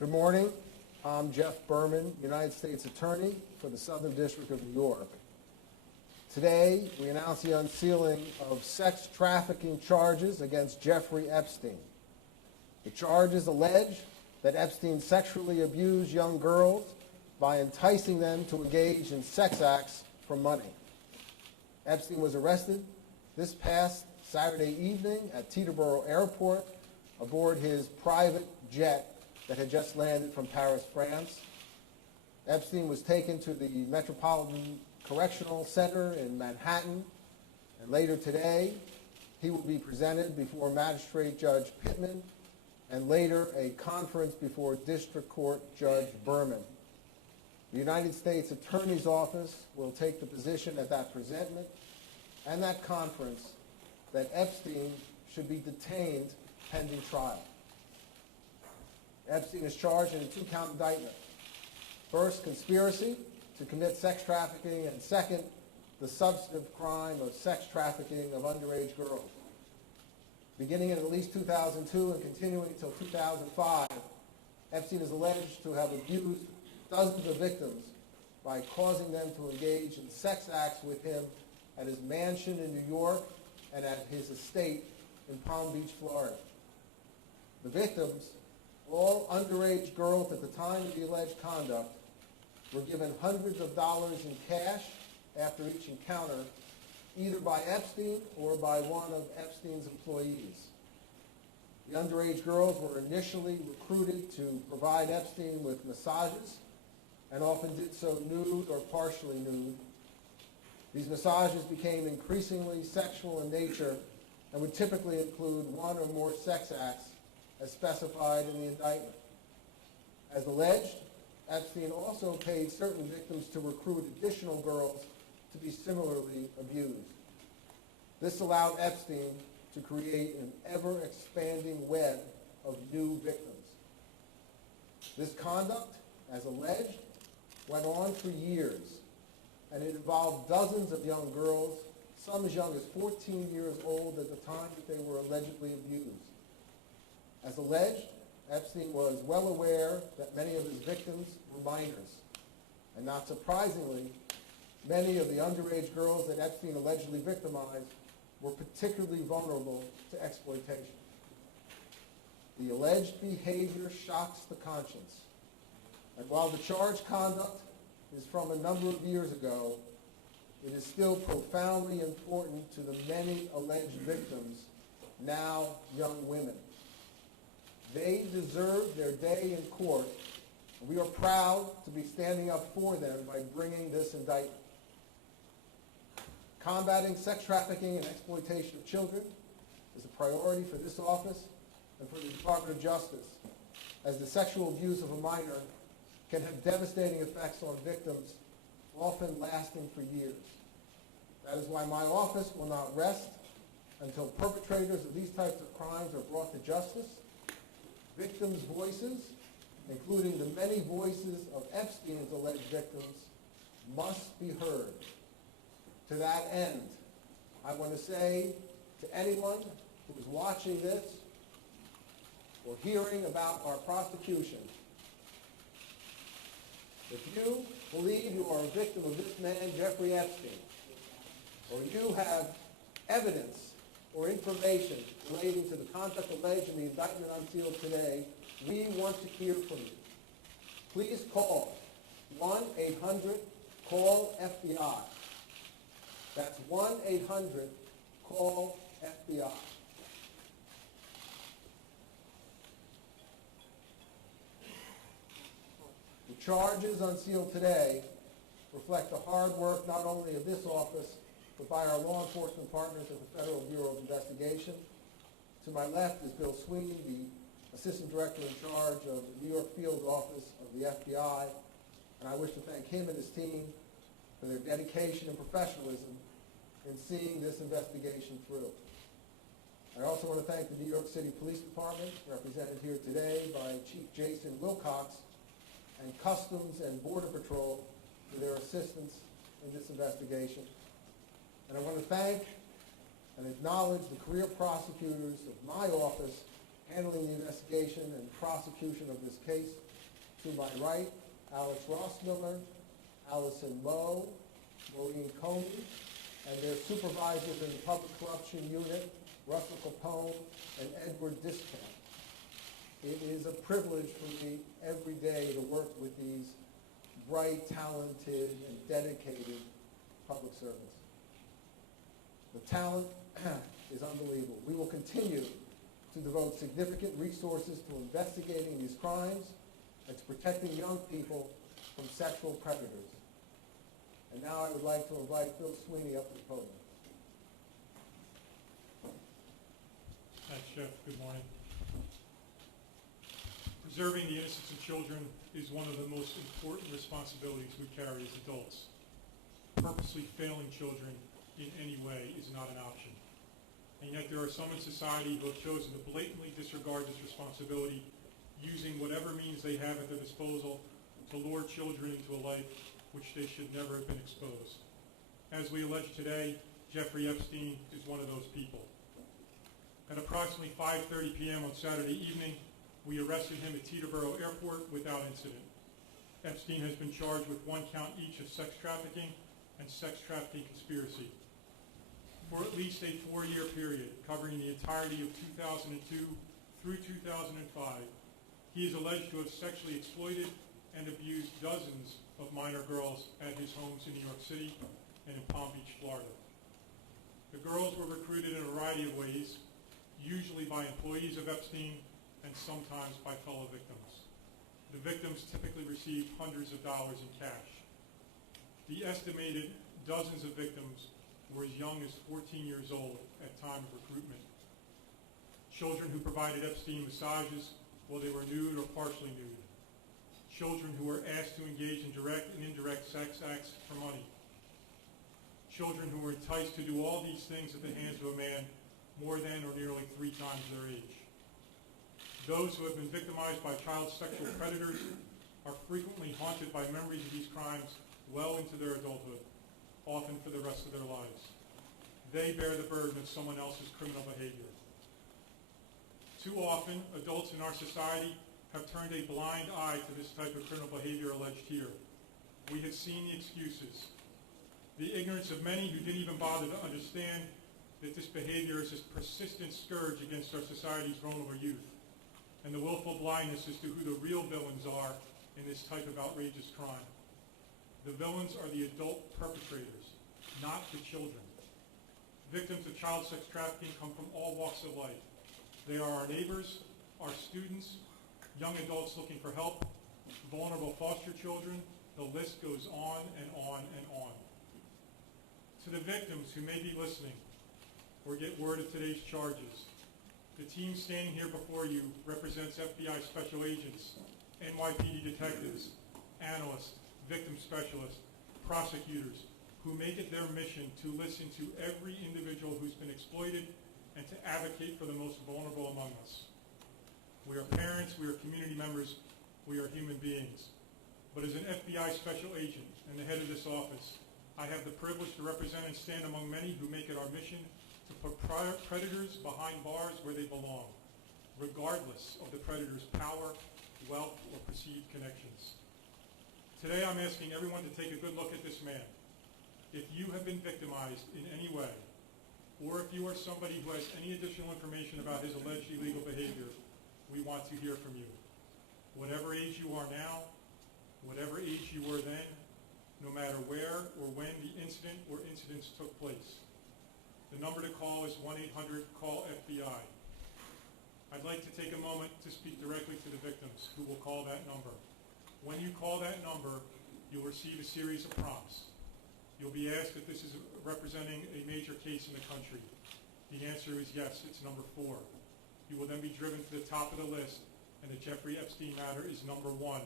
Good morning. I'm Jeff Berman, United States Attorney for the Southern District of New York. Today, we announce the unsealing of sex trafficking charges against Jeffrey Epstein. The charges allege that Epstein sexually abused young girls by enticing them to engage in sex acts for money. Epstein was arrested this past Saturday evening at Teterboro Airport aboard his private jet that had just landed from Paris, France. Epstein was taken to the Metropolitan Correctional Center in Manhattan, and later today, he will be presented before Magistrate Judge Pittman, and later a conference before District Court Judge Berman. The United States Attorney's Office will take the position at that presentment and that conference that Epstein should be detained pending trial. Epstein is charged in a two-count indictment. First, conspiracy to commit sex trafficking, and second, the substantive crime of sex trafficking of underage girls. Beginning in at least 2002 and continuing until 2005, Epstein is alleged to have abused dozens of victims by causing them to engage in sex acts with him at his mansion in New York and at his estate in Palm Beach, Florida. The victims, all underage girls at the time of the alleged conduct, were given hundreds of dollars in cash after each encounter, either by Epstein or by one of Epstein's employees. The underage girls were initially recruited to provide Epstein with massages, and often did so nude or partially nude. These massages became increasingly sexual in nature and would typically include one or more sex acts as specified in the indictment. As alleged, Epstein also paid certain victims to recruit additional girls to be similarly abused. This allowed Epstein to create an ever-expanding web of new victims. This conduct, as alleged, went on for years, and it involved dozens of young girls, some as young as 14 years old at the time that they were allegedly abused. As alleged, Epstein was well aware that many of his victims were minors, and not surprisingly, many of the underage girls that Epstein allegedly victimized were particularly vulnerable to exploitation. The alleged behavior shocks the conscience, and while the charged conduct is from a number of years ago, it is still profoundly important to the many alleged victims, now young women. They deserve their day in court, and we are proud to be standing up for them by bringing this indictment. Combating sex trafficking and exploitation of children is a priority for this office and for the Department of Justice, as the sexual abuse of a minor can have devastating effects on victims, often lasting for years. That is why my office will not rest until perpetrators of these types of crimes are brought to justice. Victims' voices, including the many voices of Epstein's alleged victims, must be heard. To that end, I want to say to anyone who is watching this or hearing about our prosecution, if you believe you are a victim of this man, Jeffrey Epstein, or you have evidence or information relating to the conduct alleged in the indictment unsealed today, we want to hear from you. Please call 1-800-CALL-FBI. That's 1-800-CALL-FBI. The charges unsealed today reflect the hard work not only of this office, but by our law enforcement partners at the Federal Bureau of Investigation. To my left is Bill Sweeney, the Assistant Director in charge of the New York Field Office of the FBI, and I wish to thank him and his team for their dedication and professionalism in seeing this investigation through. I also want to thank the New York City Police Department, represented here today by Chief Jason Wilcox, and Customs and Border Patrol for their assistance in this investigation. And I want to thank and acknowledge the career prosecutors of my office handling the investigation and prosecution of this case. To my right, Alex Rossmiller, Allison Moe, Maureen Coney, and their supervisors in the Public Corruption Unit, Russell Capone and Edward Discount. It is a privilege for me every day to work with these bright, talented, and dedicated public servants. The talent is unbelievable. We will continue to devote significant resources to investigating these crimes and to protecting young people from sexual predators. And now I would like to invite Phil Sweeney up to the podium. Thanks, Jeff. Good morning. Preserving the innocence of children is one of the most important responsibilities we carry as adults. Purposely failing children in any way is not an option. And yet there are some in society who have chosen to blatantly disregard this responsibility, using whatever means they have at their disposal to lure children into a life which they should never have been exposed. As we allege today, Jeffrey Epstein is one of those people. At approximately 5:30 p.m. on Saturday evening, we arrested him at Teterboro Airport without incident. Epstein has been charged with 1 count each of sex trafficking and sex trafficking conspiracy. For at least a 4-year period covering the entirety of 2002 through 2005, he is alleged to have sexually exploited and abused dozens of minor girls at his homes in New York City and in Palm Beach, Florida. The girls were recruited in a variety of ways, usually by employees of Epstein and sometimes by fellow victims. The victims typically received hundreds of dollars in cash. The estimated dozens of victims were as young as 14 years old at time of recruitment. Children who provided Epstein massages while they were nude or partially nude. Children who were asked to engage in direct and indirect sex acts for money. Children who were enticed to do all these things at the hands of a man more than or nearly 3 times their age. Those who have been victimized by child sexual predators are frequently haunted by memories of these crimes well into their adulthood, often for the rest of their lives. They bear the burden of someone else's criminal behavior. Too often, adults in our society have turned a blind eye to this type of criminal behavior alleged here. We have seen the excuses, the ignorance of many who didn't even bother to understand that this behavior is a persistent scourge against our society's vulnerable youth, and the willful blindness as to who the real villains are in this type of outrageous crime. The villains are the adult perpetrators, not the children. Victims of child sex trafficking come from all walks of life. They are our neighbors, our students, young adults looking for help, vulnerable foster children. The list goes on and on and on. To the victims who may be listening or get word of today's charges, the team standing here before you represents FBI special agents, NYPD detectives, analysts, victim specialists, prosecutors, who make it their mission to listen to every individual who's been exploited and to advocate for the most vulnerable among us. We are parents, we are community members, we are human beings. But as an FBI special agent and the head of this office, I have the privilege to represent and stand among many who make it our mission to put predators behind bars where they belong, regardless of the predator's power, wealth, or perceived connections. Today I'm asking everyone to take a good look at this man. If you have been victimized in any way, or if you are somebody who has any additional information about his alleged illegal behavior, we want to hear from you. Whatever age you are now, whatever age you were then, no matter where or when the incident or incidents took place. The number to call is 1-800-CALL-FBI. I'd like to take a moment to speak directly to the victims who will call that number. When you call that number, you'll receive a series of prompts. You'll be asked if this is representing a major case in the country. The answer is yes, it's number 4. You will then be driven to the top of the list, and the Jeffrey Epstein matter is number 1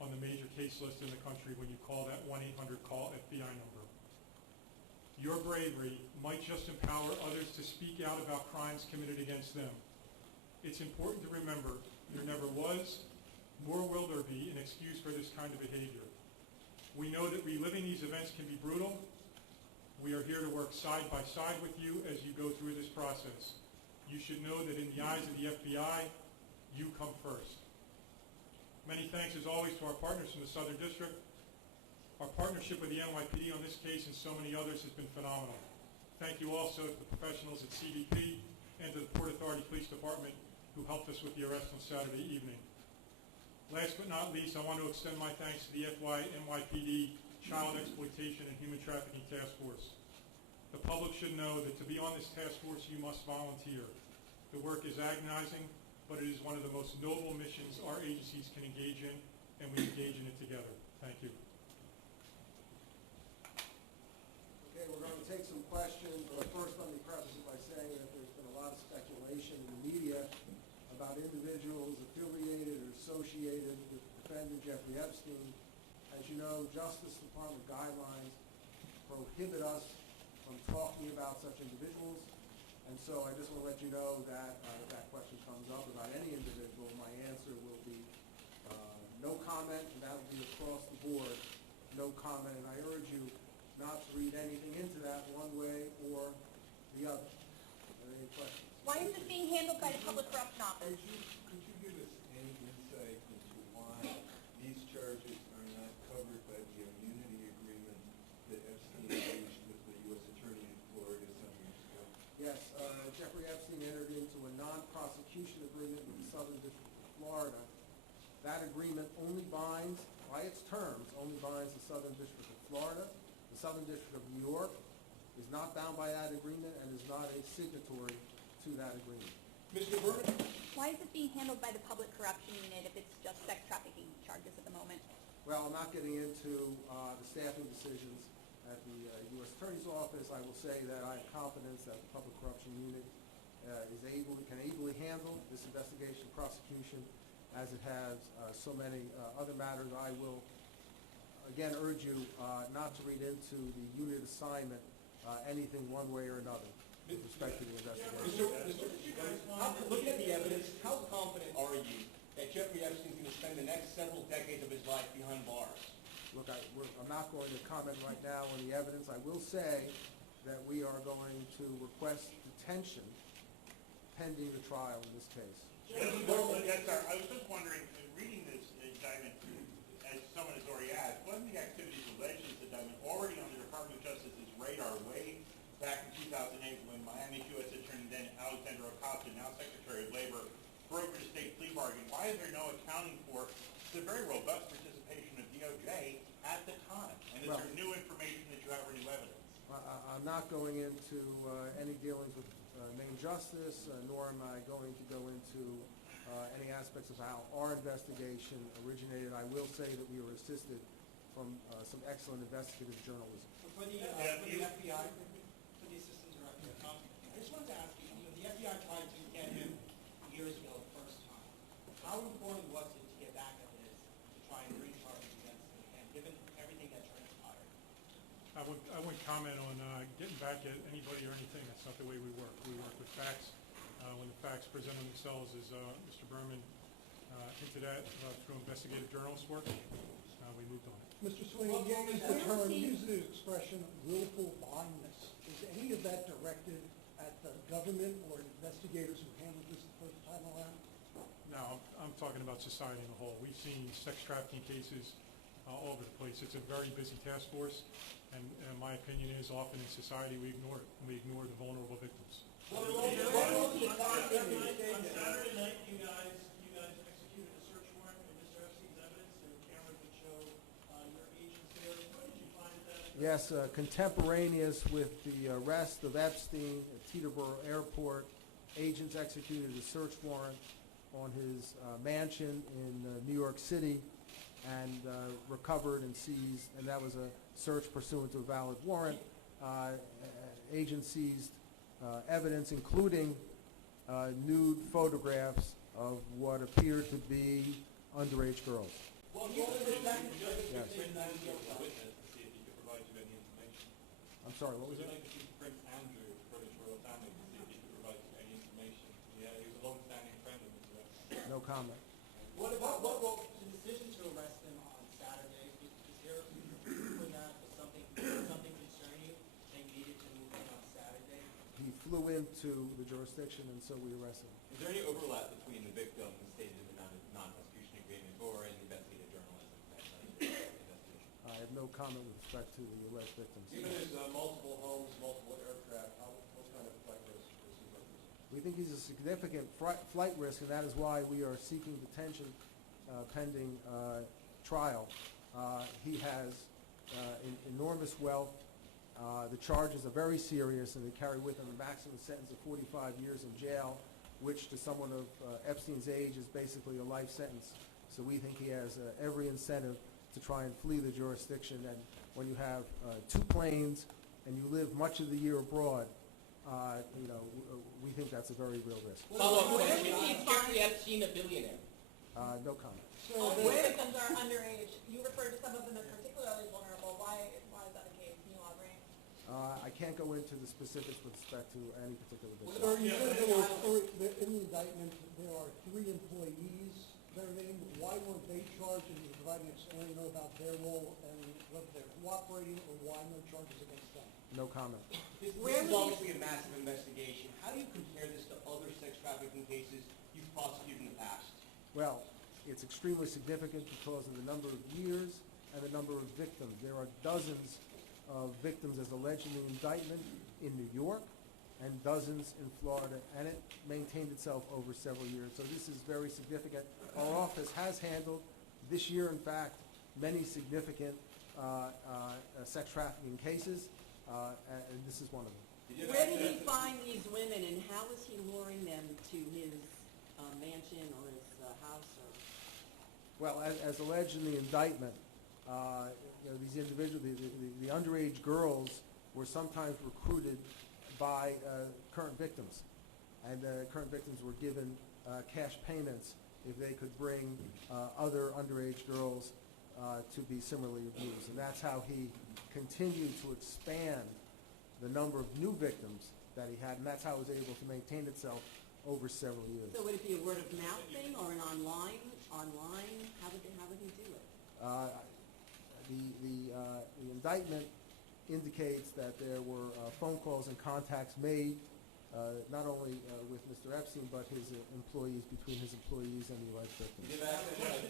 on the major case list in the country when you call that 1-800-CALL-FBI number. Your bravery might just empower others to speak out about crimes committed against them. It's important to remember there never was, nor will there be, an excuse for this kind of behavior. We know that reliving these events can be brutal. We are here to work side by side with you as you go through this process. You should know that in the eyes of the FBI, You come first. Many thanks, as always, to our partners from the Southern District. Our partnership with the NYPD on this case and so many others has been phenomenal. Thank you also to the professionals at CBP and to the Port Authority Police Department who helped us with the arrest on Saturday evening. Last but not least, I want to extend my thanks to the NYPD Child Exploitation and Human Trafficking Task Force. The public should know that to be on this task force, you must volunteer. The work is agonizing, but it is one of the most noble missions our agencies can engage in, and we engage in it together. Thank you. Okay, we're going to take some questions, but first let me preface it by saying that there's been a lot of speculation in the media about individuals affiliated or associated with defendant Jeffrey Epstein. As you know, Justice Department guidelines prohibit us from talking about such individuals, and so I just want to let you know that if that question comes up about any individual, my answer will be no comment, and that will be across the board, no comment, and I urge you not to read anything into that one way or the other. Are there any questions? Why is it being handled by the Public Corruption Office? Could you give us any insight into why these charges are not covered by the immunity agreement that Epstein reached with the U.S. Attorney in Florida some years ago? Yes, Jeffrey Epstein entered into a non-prosecution agreement with the Southern District of Florida. That agreement only binds, by its terms, only binds the Southern District of Florida. The Southern District of New York is not bound by that agreement and is not a signatory to that agreement. Mr. Berman? Why is it being handled by the Public Corruption Unit if it's just sex trafficking charges at the moment? Well, I'm not getting into the staffing decisions at the U.S. Attorney's Office. I will say that I have confidence that the Public Corruption Unit can ably handle this investigation prosecution as it has so many other matters. I will again urge you not to read into the unit assignment anything one way or another with respect to the investigation. Looking at the evidence, how confident are you that Jeffrey Epstein is going to spend the next several decades of his life behind bars? Look, I'm not going to comment right now on the evidence. I will say that we are going to request detention pending the trial in this case. Yes, sir. I was just wondering, in reading this indictment, as someone has already asked, wasn't the activities alleged in this indictment already on the Department of Justice's radar way back in 2008 when Miami's U.S. Attorney, then Alexandra Ocasio, now Secretary of Labor, brokered a state plea bargain? Why is there no accounting for the very robust participation of DOJ at the time? And is there new information that you have or new evidence? I'm not going into any dealings with main justice, nor am I going to go into any aspects of how our investigation originated. I will say that we were assisted from some excellent investigative journalism. For the FBI, for the Assistant Director, I just wanted to ask you, the FBI tried to get him years ago the first time. How important was it to get back at this to try and bring charges against him, and given everything that transpired? I wouldn't comment on getting back at anybody or anything. That's not the way we work. We work with facts. When the facts present themselves, as Mr. Berman hinted at through investigative journalist work, we moved on it. Mr. Sweeney, you used the term, used the expression willful blindness. Is any of that directed at the government or investigators who handled this the first time around? No, I'm talking about society in a whole. We've seen sex trafficking cases all over the place. It's a very busy task force, and my opinion is often in society we ignore it, and we ignore the vulnerable victims. On Saturday night, you guys executed a search warrant for Mr. Epstein's evidence, and the camera could show your agents there. What did you find at that? Yes, contemporaneous with the arrest of Epstein at Teterboro Airport, agents executed a search warrant on his mansion in New York City and recovered and seized, and that was a search pursuant to a valid warrant. Agents seized evidence, including nude photographs of what appeared to be underage girls. Well, what was the second Yes. I'm sorry, what was it? Prince Andrew, British royal family, to see if he could provide you any information. Yeah, he was a long-standing friend of Mr. Epstein. No comment. What about the decision to arrest him on Saturday? Is there for that something concerning you? They needed to move him on Saturday. He flew into the jurisdiction, and so we arrested him. Is there any overlap between the victim and state comment with respect to the alleged victims. Given his multiple homes, multiple aircraft, what kind of flight risk does he represent? We think he's a significant flight risk, and that is why we are seeking detention pending trial. He has enormous wealth. The charges are very serious, and they carry with them a maximum sentence of 45 years in jail, which to someone of Epstein's age is basically a life sentence. So we think he has every incentive to try and flee the jurisdiction. And when you have 2 planes and you live much of the year abroad, we think that's a very real risk. Follow-up question, is Jeffrey Epstein a billionaire? No comment. So All the- the victims are underage. You referred to some of them as particularly vulnerable. Why is that the case? Can you elaborate? I can't go into the specifics with respect to any particular victim. Sir, you said there were in the indictment, there are 3 employees that are named. Why weren't they charged? And you provided explaining about their role and whether they're cooperating or why no charges against them? No comment. This is obviously a massive investigation. How do you compare this to other sex trafficking cases you've prosecuted in the past? Well, it's extremely significant because of the number of years and the number of victims. There are dozens of victims as alleged in the indictment in New York and dozens in Florida, and it maintained itself over several years. So this is very significant. Our office has handled this year, in fact, many significant sex trafficking cases, and this is one of them. Where did he find these women, and how was he luring them to his mansion or his house? Or Well, as alleged in the indictment, these individuals, the underage girls, were sometimes recruited by current victims, and current victims were given cash payments if they could bring other underage girls to be similarly abused. And that's how he continued to expand the number of new victims that he had, and that's how it was able to maintain itself over several years. so would it be a word of mouth thing or an online? How would he do it? The indictment indicates that there were phone calls and contacts made, not only with Mr. Epstein, but his employees, between his employees and the alleged victims. Do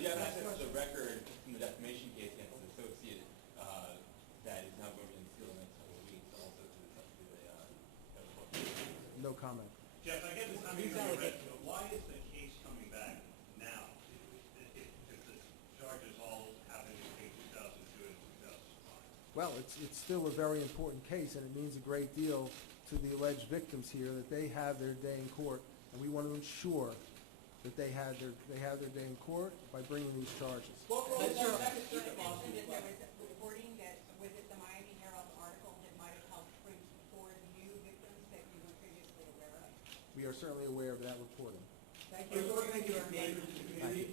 you have access to the record from the defamation case against his associate that is now going to be unsealed in the next couple of weeks, also to the No comment. Jeff, I get this, I mean, why is the case coming back now? If the charges all happened between 2002 and 2005? Well, it's still a very important case, and it means a great deal to the alleged victims here that they have their day in court, and we want to ensure that they have their day in court by bringing these charges. You mentioned that there was reporting that was it the Miami Herald article that might have helped bring forward new victims that you were previously aware of? We are certainly aware of that reporting. Thank you. Thank you, everybody.